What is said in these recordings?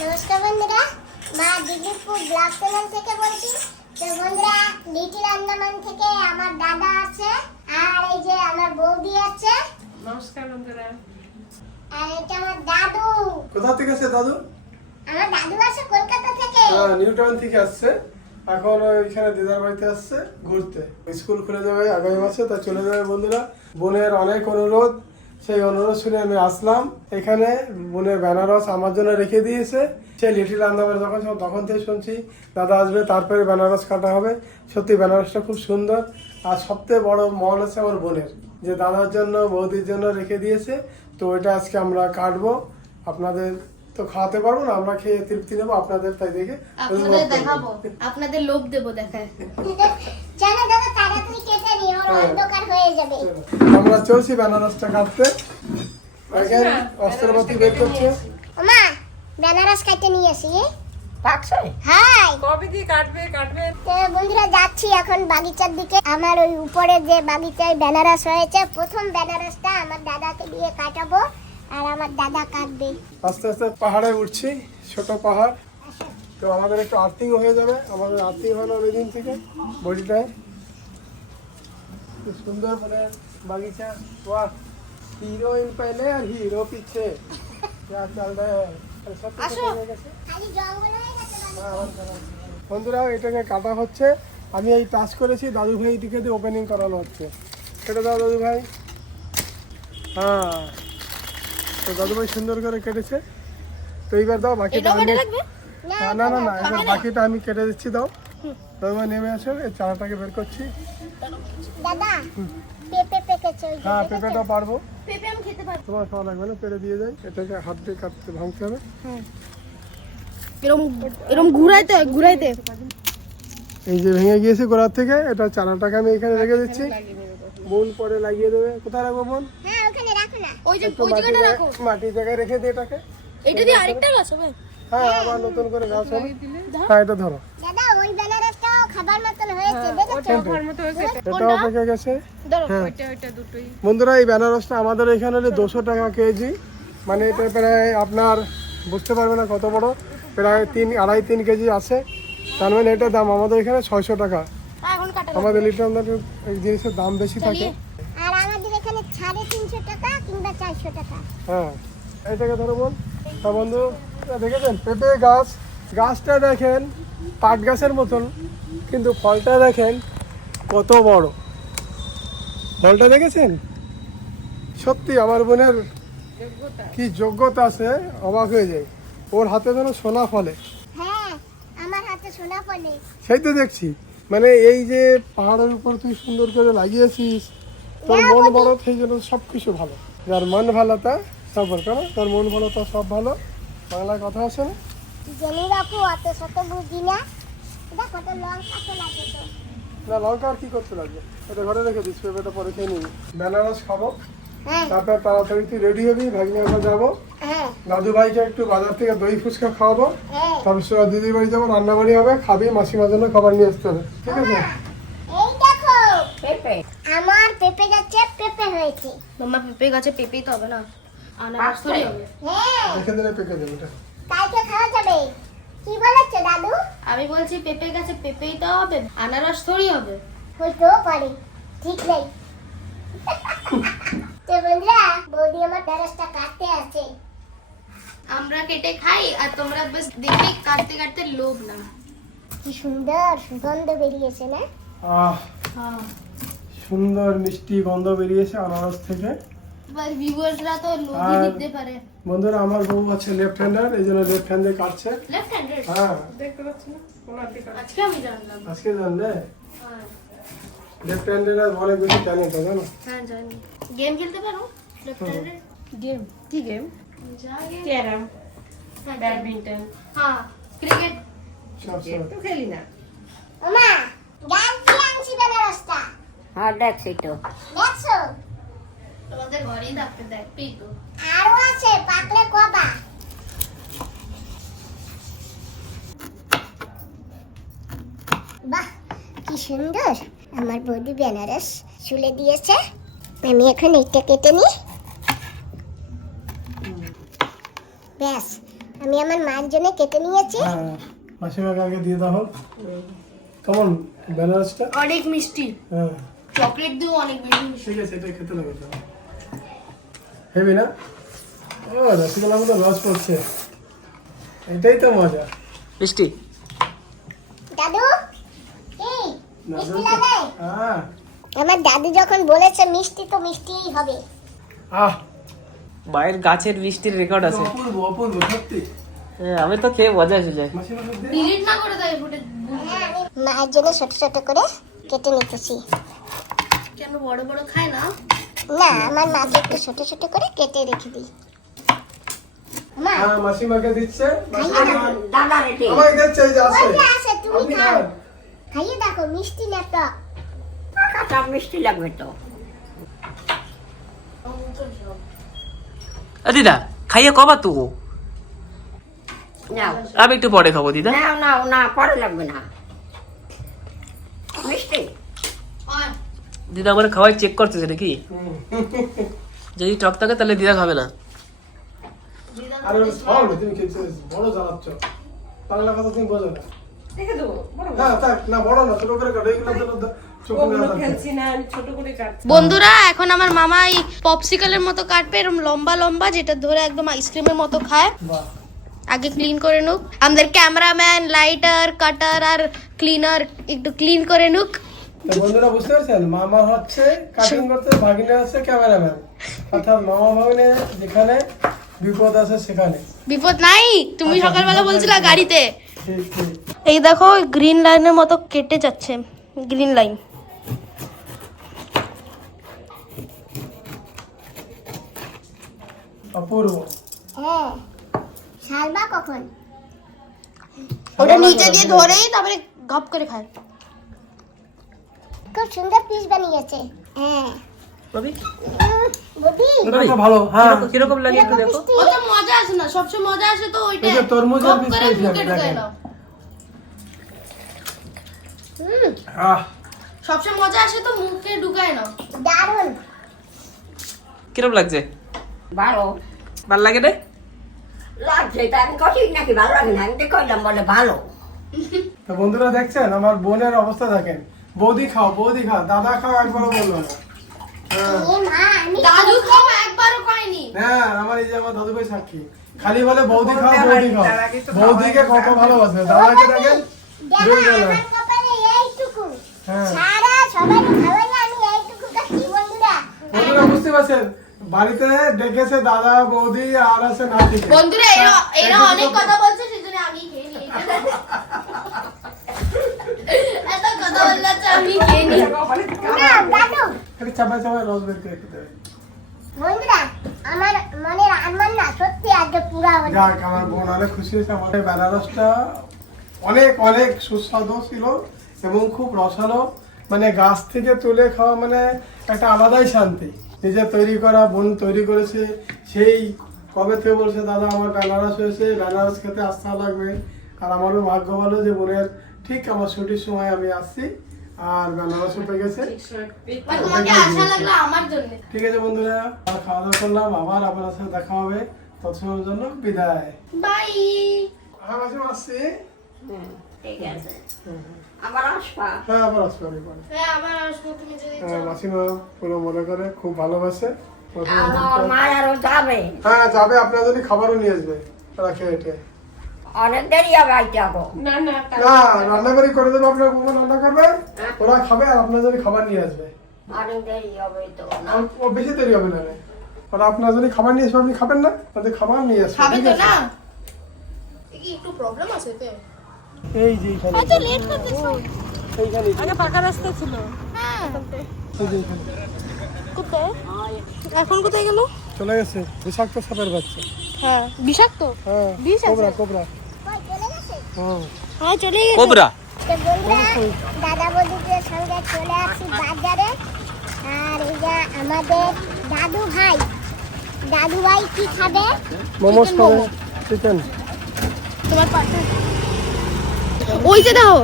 নমস্কার বন্ধুরা। মা দিদিপুর ব্লগ চ্যানেল থেকে বলছি তো বন্ধুরা লিটিল আন্দামান থেকে আমার দাদা আছে আর এই যে আমার বৌদি আছে। নমস্কার বন্ধুরা। আর এটা আমার দাদু। কোথা থেকে আসছে দাদু? আমার দাদু আছে কলকাতা থেকে। হ্যাঁ, নিউ টাউন থেকে আসছে। এখন ওইখানে দিদার বাড়িতে আসছে ঘুরতে। স্কুল খুলে যাবে আগামী মাসে তা চলে যাবে বন্ধুরা। বোনের অনেক অনুরোধ। সেই অনুরোধ শুনে আমি আসলাম। এখানে বোনের বেনারস আমার জন্য রেখে দিয়েছে। সেই লিটিল আন্দামান যখন তখন থেকে শুনছি দাদা আসবে তারপরে বেনারস কাটা হবে। সত্যি বেনারসটা খুব সুন্দর। আর সবথেকে বড় মহল আছে আমার বোনের যে দাদার জন্য বৌদির জন্য রেখে দিয়েছে। তো ওইটা আজকে আমরা কাটবো। আপনাদের তো খাওয়াতে পারব না আমরা খেয়ে তৃপ্তি নেব আপনাদের তাই দেখে। আপনাদের দেখাবো আপনাদের লোভ দেবো দেখায় জানো দাদা তাড়াতাড়ি কেটে নিও ওর হ্যাঁ। অন্ধকার হয়ে যাবে আমরা চলছি বেনারসটা কাটতে। দেখেন অস্ত্রপাতি বের করছে। মা বেনারস কাটতে নিয়ে আসি হাই। কবে কি কাটবে কাটবে? বন্ধুরা যাচ্ছি এখন বাগিচার দিকে। আমার ওই উপরে যে বাগিচায় বেনারস হয়েছে প্রথম বেনারসটা আমার দাদাকে দিয়ে কাটাবো আর আমার দাদা কাটবে। আস্তে আস্তে পাহাড়ে উঠছি ছোট পাহাড়। তো আমাদের একটু আর্থিং হয়ে যাবে। আমাদের আর্থিং হলো ওই দিন থেকে বডিটায়। সুন্দর মানে বাগিচা। বাহ হিরোইন পেলে আর হিরো পিছে। যা চল রে। হয়ে বন্ধুরা এটাকে কাটা হচ্ছে। আমি এই টাচ করেছি দাদু ভাই দিকে দিয়ে ওপেনিং করানো হচ্ছে। কেটে দাও দাদু ভাই। হ্যাঁ তো দাদু ভাই সুন্দর করে কেটেছে। তো এইবার দাও বাকিটা আমি না হ্যাঁ, না না না এবার বাকিটা আমি কেটে দিচ্ছি দাও। দাদু নেমে আসো এই চারাটাকে বের করছি। দাদা পেঁপে পেকেছে হ্যাঁ? পেঁপেটা পারব। পেঁপে আমি খেতে পারি তোমার খাওয়া লাগবে না পেরে দিয়ে যাই। এটাকে হাত দিয়ে কাটতে ভাঙতে হবে। এরম এরম ঘুরাইতে ঘুরাইতে। এই যে ভেঙে গিয়েছে গোড়ার থেকে এটা চারাটাকে আমি এখানে রেখে দিচ্ছি। বোন পরে লাগিয়ে দেবে। কোথায় রাখব বোন? হ্যাঁ ওখানে রাখো না। ওই যে ওই মাটি জায়গাটা রাখো। মাটির জায়গায় রেখে দিয়ে এটাকে। এটা দিয়ে আরেকটা গাছ হবে? হ্যাঁ আবার নতুন করে গাছ হবে। হ্যাঁ এটা ধরো। বন্ধুরা এই বেনারসটা আমাদের এখানে দুশো টাকা কেজি। মানে এটা প্রায় আপনার বুঝতে পারবে না কত বড়। প্রায় তিন আড়াই তিন কেজি আছে। তার মানে এটার দাম আমাদের এখানে ছয়শো টাকা। হ্যাঁ, এখন কাটা লাগবে। আমাদের লিটার এই জিনিসের দাম বেশি থাকে। আর আমাদের এখানে সাড়ে তিনশো টাকা কিংবা চারশো টাকা। হ্যাঁ। এটাকে ধরো বল। তা বন্ধু দেখেছেন? পেঁপে গাছ। গাছটা দেখেন পাট গাছের মতন। কিন্তু ফলটা দেখেন কত বড়। ফলটা দেখেছেন? সত্যি আমার বোনের কি যোগ্যতা আছে অবাক হয়ে যায়। ওর হাতে যেন সোনা ফলে। হ্যাঁ সেই তো দেখছি। মানে এই যে পাহাড়ের উপর তুই সুন্দর করে লাগিয়েছিস তোর মন বড় সেই জন্য সব কিছু ভালো। যার মন ভালো তা সব ভালো। কেন? তোর মন ভালো তা সব ভালো। বাংলায় কথা আছে না? জেনে রাখো অত শত বুঝি না। না লঙ্কা আর কি করতে লাগবে? এটা ঘরে রেখে দিস পেঁপেটা পরে খেয়ে নিবি। বেনারস খাব। হ্যাঁ। তারপর তাড়াতাড়ি তুই রেডি হবি ভাগ্নে আমরা যাব। হ্যাঁ। দাদু ভাইকে একটু বাজার থেকে দই ফুচকা খাওয়াবো। হ্যাঁ। তারপর দিদির বাড়ি যাব রান্না বাড়ি হবে খাবি মাসিমার জন্য খাবার নিয়ে আসতে হবে। ঠিক আছে? আমার পেঁপে গাছে পেঁপে হয়েছে। মাম্মা পেঁপে গাছে পেঁপেই তো হবে না। আনারস থোড়ি হবে। হ্যাঁ। দিলে পেকে যাবে এটা। কালকে খাওয়া যাবে। কি বলেছ দাদু? আমি বলছি পেঁপে গাছে পেঁপেই তো হবে আনারস থোড়ি হবে। হইতেও পারে ঠিক নেই। তো বন্ধুরা বৌদি আমার ঢেঁড়সটা কাটতে আছে। আমরা কেটে খাই আর তোমরা বেশ দেখে কাটতে কাটতে লোভ না। কি সুন্দর সুগন্ধ বেরিয়েছে না? আহ হ্যাঁ। সুন্দর মিষ্টি গন্ধ বেরিয়েছে আনারস থেকে। এবার ভিউয়ার্সরা তো লোভই নিতে পারে। বন্ধুরা আমার বউ আছে লেফট হ্যান্ডার এই জন্য লেফট হ্যান্ডে কাটছে। লেফট হ্যান্ডেড হ্যাঁ। দেখতে পাচ্ছি না। ওনার দিকে আজকে আমি জানলাম। আজকে জানলে? হ্যাঁ। লেফট হ্যান্ডের অনেক বেশি ট্যালেন্ট আছে না হ্যাঁ জানি। গেম খেলতে পারো? লেফট হ্যান্ডেড গেম কি গেম ক্যারাম হ্যাঁ ব্যাডমিন্টন। হ্যাঁ ক্রিকেট তো খেলি না। ওমা গান কি আনছি বেনারসটা হ্যাঁ দেখছি তো। দেখছ? তোমাদের ঘরেই থাকতে দেখবি তো আরও আছে পাকলে কবা। বাহ কি সুন্দর। আমার বৌদি বেনারস চুলে দিয়েছে। আমি এখন এইটা কেটে নিই। ব্যাস আমি আমার মার জন্য কেটে নিয়েছি। হ্যাঁ মাসিমাকে আগে দিয়ে দাও। কেমন বেনারসটা? অনেক মিষ্টি। হ্যাঁ। চকলেট দিয়েও অনেক বেশি মিষ্টি। ঠিক আছে এটা খেতে লাগে হেবি না? ও রসগোল্লার মতো রস পড়ছে এটাই তো মজা। মিষ্টি। দাদু? কি? মিষ্টি দাদু তো- লাগে হ্যাঁ আমার দাদু যখন বলেছে মিষ্টি তো মিষ্টিই হবে। আহ। মায়ের গাছের মিষ্টির রেকর্ড আছে। অপূর্ব অপূর্ব সত্যি। হ্যাঁ আমি তো খেয়ে মজা এসে যায়। ডিলিট না করে ফুটে মায়ের জন্য ছোট ছোট করে কেটে নিতেছি। কেন বড় বড় খায় না? না আমার মাকে একটু ছোট ছোট করে কেটে রেখে দিই। মা। হ্যাঁ মাসিমাকে দিচ্ছে। দাদা দিচ্ছে এই যে আছে। ওই যে আছে তুমি খাও। খাইয়ে দেখো মিষ্টি না কাঁচা মিষ্টি লাগবে তো। দিদা খাইয়ে কবা তো। আমি একটু পরে খাব দিদা। নাও নাও না পরে লাগবে না মিষ্টি আর দিদা আমার খাওয়াই চেক করতেছে নাকি। যদি টক থাকে তাহলে দিদা খাবে না। আরে সব তুমি বড় বাংলা কথা তুমি বোঝো না। দেখে দেবো বড় না থাক না বড় না ছোট করে কাটো এগুলো তো বন্ধুরা এখন আমার মামা এই পপসিকালের মতো কাটবে এরকম লম্বা লম্বা যেটা ধরে একদম আইসক্রিমের মতো খায়। আগে ক্লিন করে নুক। আমাদের ক্যামেরাম্যান লাইটার কাটার আর ক্লিনার একটু ক্লিন করে নুক। বন্ধুরা বুঝতে পারছেন? মামা হচ্ছে কাটিং করতে ভাগিনে আছে ক্যামেরাম্যান অর্থাৎ মামা ভাগিনে যেখানে বিপদ আছে সেখানে। বিপদ নাই? তুমি সকালবেলা বলছিলা গাড়িতে। এই দেখো গ্রিন লাইনের মতো কেটে যাচ্ছে গ্রিন লাইন অপূর্ব। কখন? ওটা নিচে দিয়ে ধরেই তারপরে গপ করে খায়। খুব সুন্দর পিস বানিয়েছে। হ্যাঁ। এটা ভালো হ্যাঁ। কিরকম- কীরকম লাগে একটু দেখো। অত মজা আসে না সবসময় মজা আসে তো ওইটা। তরমুজের মুখে ঢুকায় দেখেন। নাও হুম আহ। সবসময় মজা আসে তো মুখে ঢুকায় নাও দারুণ। কিরম লাগছে? ভালো। ভালো লাগে না লাগছে তা আমি কষি নাকি? ভালো লাগে না? আমি তো কইলাম বলে ভালো। তো বন্ধুরা দেখছেন? আমার বোনের অবস্থা দেখেন। বৌদি খাও বৌদি খাও। দাদা খাও একবারও বলল না। হ্যাঁ। দাদু খাও একবারও হ্যাঁ আমার এই যে আমার দাদু ভাই সাক্ষী। খালি বলে বৌদি খাও বৌদি খাও। বৌদিকে কত ভালোবাসে দাদাকে দেখেন হ্যাঁ। সারা সবাই খাওয়ালে আমি এইটুকু কাটি বন্ধুরা। বন্ধুরা বুঝতে পারছেন? বাড়িতে ডেকেছে দাদা বৌদি আর আছে নাতিকে। বন্ধুরা এরা অনেক কথা বলছে সেজন্য আমি খেয়ে বললাচ্ছে আমি খেয়ে নিই না দাদু। খালি চাপায় চাপায় রস বের করে খেতে হবে। বন্ধুরা আমার মনের আমার না সত্যি আজকে পুরা হলো যাক আমার বোন অনেক খুশি হয়েছে আমাদের বেনারসটা অনেক অনেক সুস্বাদু ছিল এবং খুব রসালো। মানে গাছ থেকে তুলে খাওয়া মানে একটা আলাদাই শান্তি। নিজে তৈরি করা বোন তৈরি করেছে সেই কবে থেকে বলছে দাদা আমার বেনারস হয়েছে বেনারস খেতে আসতে লাগবে। আর আমারও ভাগ্য ভালো যে বোনের ঠিক আমার ছুটির সময় আমি আসছি। আর পেয়ে গেছে। জন্য। ঠিক আছে বন্ধুরা আর খাওয়া দাওয়া করলাম আবার আপনার সাথে দেখা হবে। তৎসময়ের জন্য বিদায়। বাই। হ্যাঁ মাসিমা আসছি। ঠিক আছে। আবার আসবা? হ্যাঁ আবার আসব হ্যাঁ আমার আসব তুমি যদি হ্যাঁ মাসিমা পুরো মনে করে খুব ভালোবাসে। আমার মা আরও যাবে। হ্যাঁ যাবে আপনার যদি খাবারও নিয়ে আসবে। রাখে এটা না না না রান্না করে করে দেবো আপনার বৌমা রান্না করবে। ওরা খাবে আর আপনার যদি খাবার নিয়ে আসবে। অনেক দেরি হবে তো না। আর ও বেশি দেরি হবে না রে। ওরা আপনার যদি খাবার নিয়ে আসবে আপনি খাবেন না? তাদের খাবার নিয়ে আসবে খাবে ঠিক তো আছে? না। একটু প্রবলেম আছে তো। এই যে এইখানে। আচ্ছা লেট করতেছো। এইখানে। আগে ফাঁকা রাস্তা ছিল। হ্যাঁ। এই যে এইখানে। কোথায়? এখন কোথায় গেল? চলে গেছে বিষাক্ত সাপের বাচ্চা। হ্যাঁ। বিষাক্ত? হ্যাঁ বিষ আছে? Cobra cobra. হ্যাঁ হ্যাঁ চলে গেছে। কোবরা? দাদা বৌদিদের সঙ্গে চলে আসছি বাজারে। আর এই যে আমাদের দাদু ভাই। দাদু ভাই কি খাবে? মোমোস খাবে চিকেন তোমার পাশে ওই যে দেখো।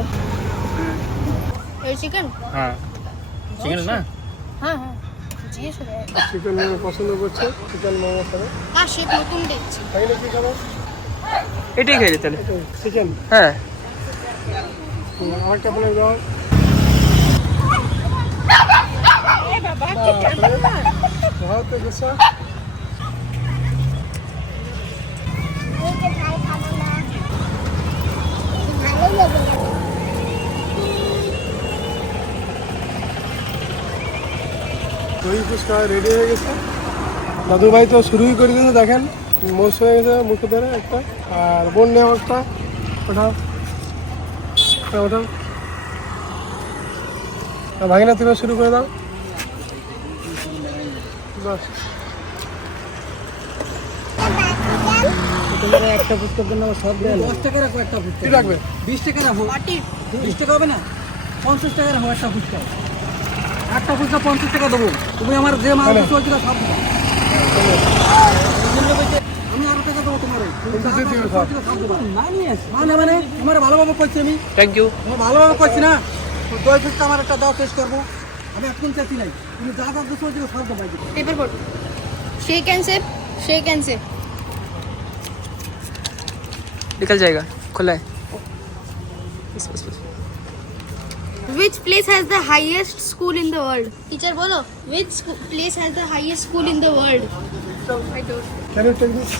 এই চিকেন হ্যাঁ। চিকেন না? হ্যাঁ হ্যাঁ। চিকেন মোমো পছন্দ করছে চিকেন মোমো খাবে। আর সে নতুন দেখছি। তাই না কি খাব? এটাই খাই তাহলে। চিকেন হ্যাঁ। আমারটা বলে দাও দই ফুচকা রেডি হয়ে গেছে। দাদু ভাই তো শুরুই করে দিয়েছে দেখেন। মোষ হয়ে গেছে মুখে ধরে একটা আর বোন নেওয়া একটা। ওঠাও ওটা ওঠাও ভাগিনা তুমি শুরু করে দাও। বাস। তোমরা একটা পুস্তক জন্য সব দেন। দশ টাকা রাখো একটা পুস্তক। রাখবে? বিশ টাকা রাখো। বিশ টাকা হবে না? পঞ্চাশ টাকা রাখো একটা ফুচকা একটা ফুচকা পঞ্চাশ টাকা দেবো। তুমি আমার যে মাল হ্যাঁ। চলছিল সব দেবো। মানে মানে আমার ভালোভাবে করছি আমি থ্যাংক ইউ আমার ভালোভাবে করছি না তো দই ফুচকা আমার একটা দাও টেস্ট করবো আমি এখন চাচ্ছি নাই তুমি যা যা দুশো ছিল সব দেবো paper board shake and sip shake and sip निकल जाएगा खुला है बस बस बस Which place has the highest school in the world? Teacher बोलो which scho- place has the highest school in the world? Can you take this?